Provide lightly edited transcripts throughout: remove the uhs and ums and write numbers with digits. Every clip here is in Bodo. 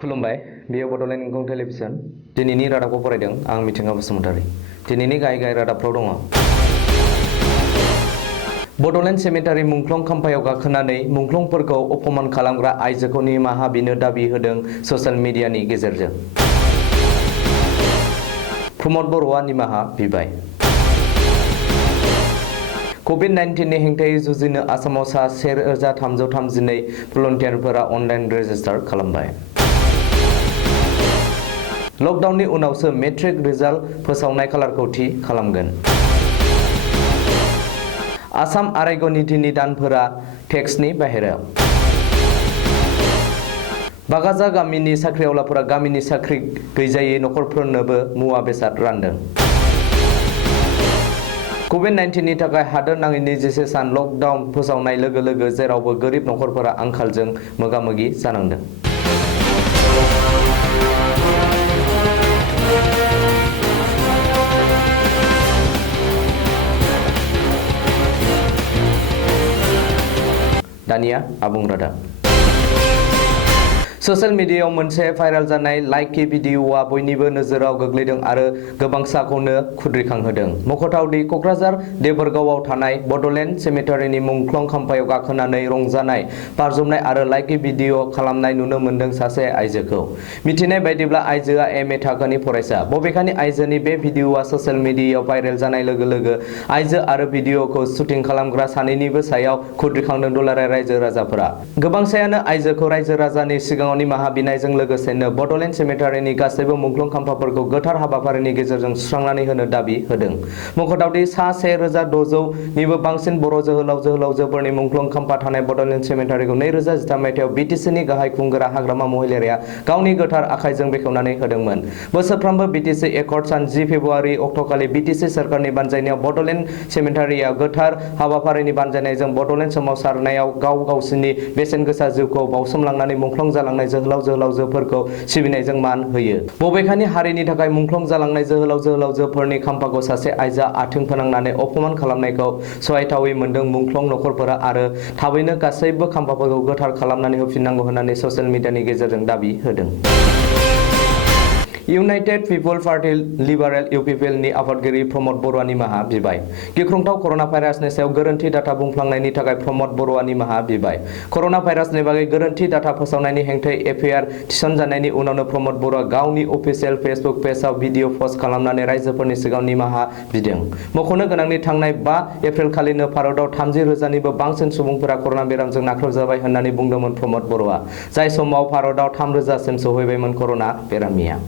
खुलुमबाय बेयो बड'लेण्ड इंखं टेलिभिजन दिनैनि रादाबखौ फरायदों आं मिथिंगा बसुमतारी दिनैनि गाहाय रादाबफ्राव दङ बड'लेण्ड सेमेटारि मुंख्लं खाम्फायाव गाखोनानै मुंख्लंफोरखौ अपमान खालामग्रा आइजोखौ निमाहा बिनो दाबि होदों ससियेल मिडियानि गेजेरजों प्रमद बर'आ निमाहा बिबाय कभिड-19 नि हेंथायै जुजिनो आसामाव सा 1332 भलन्टियारफोरा अनलाइन रेजिस्टार खालामबाय लकडाउननि उनावसो मेट्रिक रिजाल्ट फोसावनाय खालारखौ थि खालामगोन आसाम आरायग निधिनि दानफोरा टेक्सनि बाहेरायाव बागाजा गामिनि साख्रिआवलाफोरा गामिनि साख्रि गैजायै नखरफोरनोबो मुवा बेसाद रानदों कभिड-19 नि थाखाय हादोर नाङैनि 14 सान लकडाउन फोसावनाय लोगो लोगो जेरावबो गोरिब नखरफोरा आंखालजों मोगा-मोगि जानांदों दानिया आबुं रादाब ससियेल मिडियायाव मोनसे भाइराल जानाय लाइकि भिडिअ'आ बयनिबो नोजोराव गोग्लैदों आरो गोबांसाखौनो खुद्रिखांहोदों मख'थावदि क'क्राझार देबोरगावआव थानाय बड'लेण्ड सेमेटारिनि मुंख्लं खाम्फायाव गाखोनानै रंजानाय बारजुमनाय आरो लाइकि भिडिअ' खालामनाय नुनो मोन्दों सासे आइजोखौ मिथिनाय बायदिब्ला आइजोआ एम.ए. थाखोनि फरायसा बबेखानि आइजोनि बे भिडिअ'आ ससियेल मिडियायाव भाइरेल जानाय लोगो लोगो आइजो आरो भिडिअ'खौ शुटिं खालामग्रा सानैनिबो सायाव खुद्रिखांदों दुलाराय रायजो राजाफोरा गोबांसायानो आइजोखौ रायजो राजानि सिगाङाव निमाहा बिनायजों लोगोसेनो बड'लेण्ड सेमेटारिनि गासैबो मुंख्लं खाम्फाफोरखौ गोथार हाबाफारिनि गेजेरजों सुस्रांनानै होनो दाबि होदों मख'थावदि सा 1600 निबो बांसिन बर' जोहोलाव जोहोलावजोफोरनि मुंख्लं खाम्फा थानाय बड'लेण्ड सेमेटारिखौ 2013 मायथाइयाव बिटिसिनि गाहाय खुंगोरा हाग्रामा महिलारिया गावनि गोथार आखाइजों बेखेवनानै होदोंमोन बोसोरफ्रोमबो बिटिसि एकर्ड सान 10 फेब्रुवारि अक्ट'खालि बिटिसि सोरखारनि बानजायनायाव बड'लेण्ड सेमेटारिया गोथार हाबाफारिनि बानजायनायजों बड'लेण्ड सोमावसारनायाव गावसोरनि बेसेन गोसा जिउखौ बावसोमलांनानै मुंख्लं जालांनाय जोहोलाव जोहोलावजोफोरखौ सिबिनायजों मान होयो बबेखानि हारिनि थाखाय मुंख्लं जालांनाय जोहोलाव जोहोलावजोफोरनि खाम्फाखौ सासे आइजोआ आथिं फोनांनानै अपमान खालामनायखौ सहायथावै मोनदों मुंख्लं नखरफोरा आरो थाबैनो गासैबो खाम्फाफोरखौ गोथार खालामनानै होफिननांगौ होननानै ससियेल मिडियानि गेजेरजों दाबि होदों इउनाइटेड पिपल पार्टी लिबारेल इउपिपिएल नि आफादगिरि प्रमद बर'आ निमाहा बिबाय गिख्रंथाव कर'ना भाइरासनि सायाव गोरोन्थि डाटा बुंफ्लांनायनि थाखाय प्रमद बर'आ निमाहा बिबाय कर'ना भाइरासनि बागै गोरोन्थि डाटा फोसावनायनि हेंथायै एफआइआर थिसनजानायनि उनावनो प्रमद बर'आ गावनि अफिसियेल फेसबुक पेजआव भिडिअ पस्ट खालामनानै रायजोफोरनि सिगाङाव निमाहा बिदों मख'नो गोनांनि थांनाय 5 एप्रिल खालिनो भारतआव 30,000निबो बांसिन सुबुंफोरा कर'ना बेरामजों नाख्रेबजाबाय होननानै बुंदोंमोन प्रमद बर'आ जाय समाव भारतआव 3,000 सिम सौहैबायमोन कर'ना बेरामिया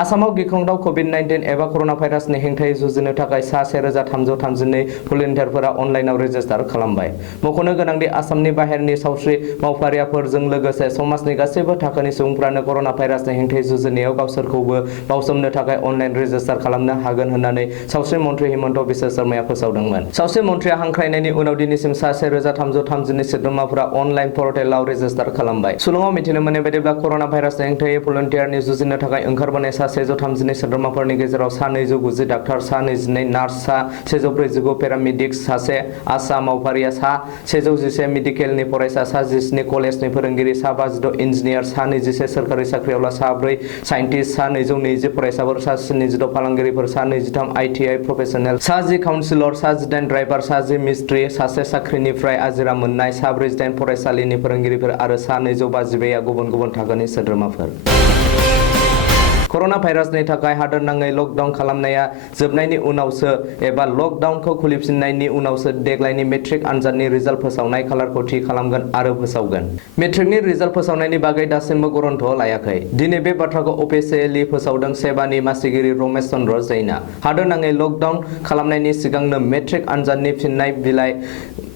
आसामाव गिख्रंथाव कभिड-19 एबा कर'ना भाइरासनि हेंथायै जुजिनो थाखाय सा 1332 भलन्टियारफोरा अनलाइनाव रेजिस्टार खालामबाय मख'नो गोनांदि आसामनि बाहेरनि सावस्रि मावफारियाफोरजों लोगोसे समाजनि गासैबो थाखोनि सुबुंफ्रानो कर'ना भाइरासनि हेंथायै जुजिनायाव गावसोरखौबो बावसोमनो थाखाय अनलाइन रेजिस्टार खालामनो हागोन होननानै सावस्रि मन्थ्रि हिमन्त बिश्व शर्माया फोसावदोंमोन सावस्रि मन्थ्रिया हांख्रायनायनि उनाव दिनैसिम सा 1332 सोद्रोमाफोरा अनलाइन पर्टेलाव रेजिस्टार खालामबाय सुलुङाव मिथिनो मोननाय बायदिब्ला कर'ना भाइरासनि हेंथायै भलन्टियारनि जुजिनो थाखाय ओंखारबोनाय सा 132 सोद्रोमाफोरनि गेजेराव सा 290 डाक्टार सा 22 नार्स सा 149 पेरामेडिक्स सासे आसा मावफारिया सा 111 मेडिकेलनि फरायसा सा 17 कलेजनि फोरोंगिरि सा 52 इन्जिनियार सा 21 सोरखारि साख्रिआवला सा 4 साइन्टिस्ट सा 220 फरायसाफोर सा 26 फालांगिरिफोर सा 23 आईटीआई प्रोफेसनेल सा 10 काउन्सिलर सा 18 ड्राइभार सा 10 मिस्ट्रि सासे साख्रिनिफ्राय आजिरा मोननाय सा 48 फरायसालिनि फोरोंगिरिफोर आरो सा 252 गुबुन गुबुन थाखोनि सोद्रोमाफोर कर'ना भाइरासनि थाखाय हादोर नाङै लकडाउन खालामनाया जोबनायनि उनावसो एबा लकडाउनखौ खुलिफिननायनि उनावसो देग्लायनि मेट्रिक आनजादनि रिजाल्ट फोसावनाय खालारखौ थि खालामगोन आरो फोसावगोन मेट्रिकनि रिजाल्ट फोसावनायनि बागै दासिमबो गरन्थ लायाखै दिनै बे बाथ्राखौ अफिसियेलि फोसावदों सेबानि मासिगिरि रमेश चन्द्र जैनआ हादोर नाङै लकडाउन खालामनायनि सिगांनो मेट्रिक आनजादनि फिननाय बिलाइ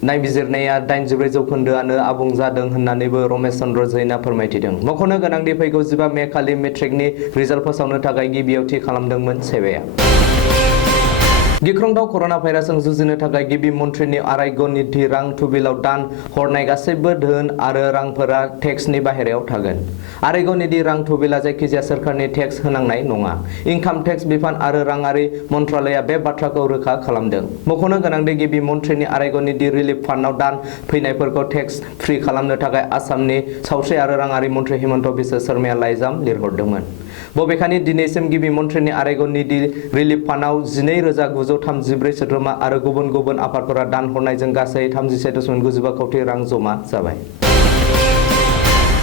नायबिजिरनाया 84% आबुं जादों होननानैबो रमेश चन्द्र जैनआ फोरमायथिदों मख'नो गोनांदि फैगौ 15 मे खालि मेट्रिकनि रिजाल्ट फोसावनो थाखाय गिबियाव थि खालामदोंमोन सेबाया गिख्रंथाव कर'ना भाइरासजों जुजिनो थाखाय गिबि मन्थ्रिनि आरायग' निधि रां थुबिलाव दान हरनाय गासैबो धोन आरो रांफोरा टेक्सनि बाहेरायाव थागोन। आरायग' निधि रां थुबिला जायखिजाया सोरखारनि टेक्स होनांनाय नङा। इनकाम टेक्स बिफान आरो राङारि मन्त्रालया बे बाथ्राखौ रोखा खालामदों। मख'नो गोनांदि गिबि मन्थ्रिनि आरायग' निधि रिलिफ फान्डआव दान फैनायफोरखौ टेक्स फ्रि खालामनो थाखाय आसामनि सावस्रि आरो राङारि मन्थ्रि हिमन्त बिश्व शर्माया लाइजाम लिरहरदोंमोन। बबेखानि दिनैसिम गिबि मन्थ्रिनि आरायग' निधि रिलिफ फान्डआव 12,934 सोद्रोमा आरो गुबुन गुबुन आफादफोरा दान हरनायजों गासै 31.95 कौटि रां जमा जाबाय।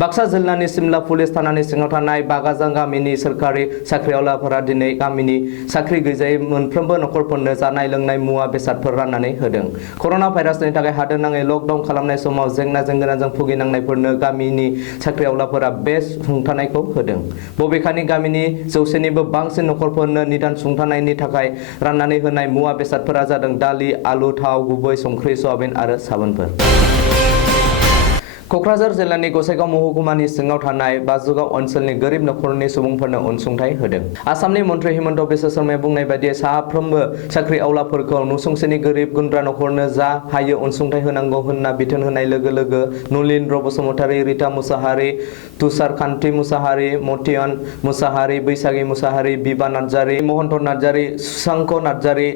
बाक्सा जिल्लानि सिमला पुलिस थानानि सिङाव थानाय बागाजां गामिनि सोरखारि साख्रिआवलाफोरा दिनै गामिनि साख्रि गैजायै मोनफ्रोमबो नखरफोरनो जानाय लोंनाय मुवा बेसादफोर राननानै होदों। कर'ना भाइरासनि थाखाय हादोरनाङै लकडाउन खालामनाय समाव जेंना जेंगोनाजों भुगिनांनायफोरनो गामिनि साख्रिआवलाफोरा बे सुंथानायखौ होदों। बबेखानि गामिनि 100निबो बांसिन नखरफोरनो निदान सुंथानायनि थाखाय राननानै होनाय मुवा बेसादफोरा जादों दालि, आलु, थाव गुबै, संख्रि, सयाबिन आरो साबोनफोर। क'क्राझार जिल्लानि गसाइगाव महकुमानि सिङाव थानाय बाजुगाव ओनसोलनि गोरिब नखरनि सुबुंफोरनो अनसुंथाइ होदों। आसामनि मन्थ्रि हिमन्त बिश्व शर्माया बुंनाय बायदियै साफ्रोमबो साख्रिआवलाफोरखौ नसुंसेनि गोरिब गुन्द्रा नखरनो जा हायो अनसुंथाइ होनांगौ होनना बिथोन होनाय लोगो लोगो नलिन्द्र बसुमतारी, रिता मुसाहारि, तुषारकान्ति मुसाहारि, मतियन मुसाहारि, बैसागि मुसाहारि, बिबा नार्जारि, महन्त नार्जारि, सुशांक नार्जारि,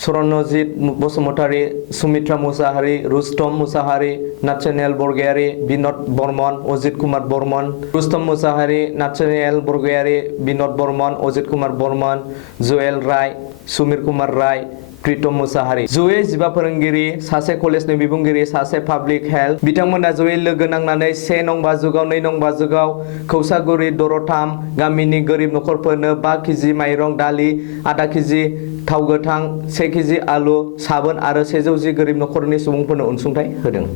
सरनजित बसुमतारी, सुमित्रा मुसाहारि, रुस्तम मुसाहारि, नाथानिएल बरगयारि, बिन'द बर्मन, अजित कुमार बर्मन, रुस्तम मुसाहारि, नाथानिएल बरगयारि, बिन'द बर्मन, अजित कुमार बर्मन, जुएल राय, सुमिर कुमार राय, प्रीतम मुसाहारि। जयै 15 फोरोंगिरि, सासे कलेजनि बिबुंगिरि, सासे पाब्लिक हेल्थ बिथांमोना जयै लोगो नांनानै 1 नं बाजुगाव, 2 नं बाजुगाव, कौसागुरि दरथाम गामिनि गोरिब नखरफोरनो 5 केजि माइरं, दालि, आधा केजि थाव गोथां, 1 केजि आलु, साबोन आरो 110 गोरिब नखरनि सुबुंफोरनो अनसुंथाइ होदों।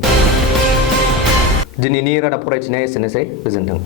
दिनैनि रादाब फरायथिनाया एसेनोसै। गोजोन्थों।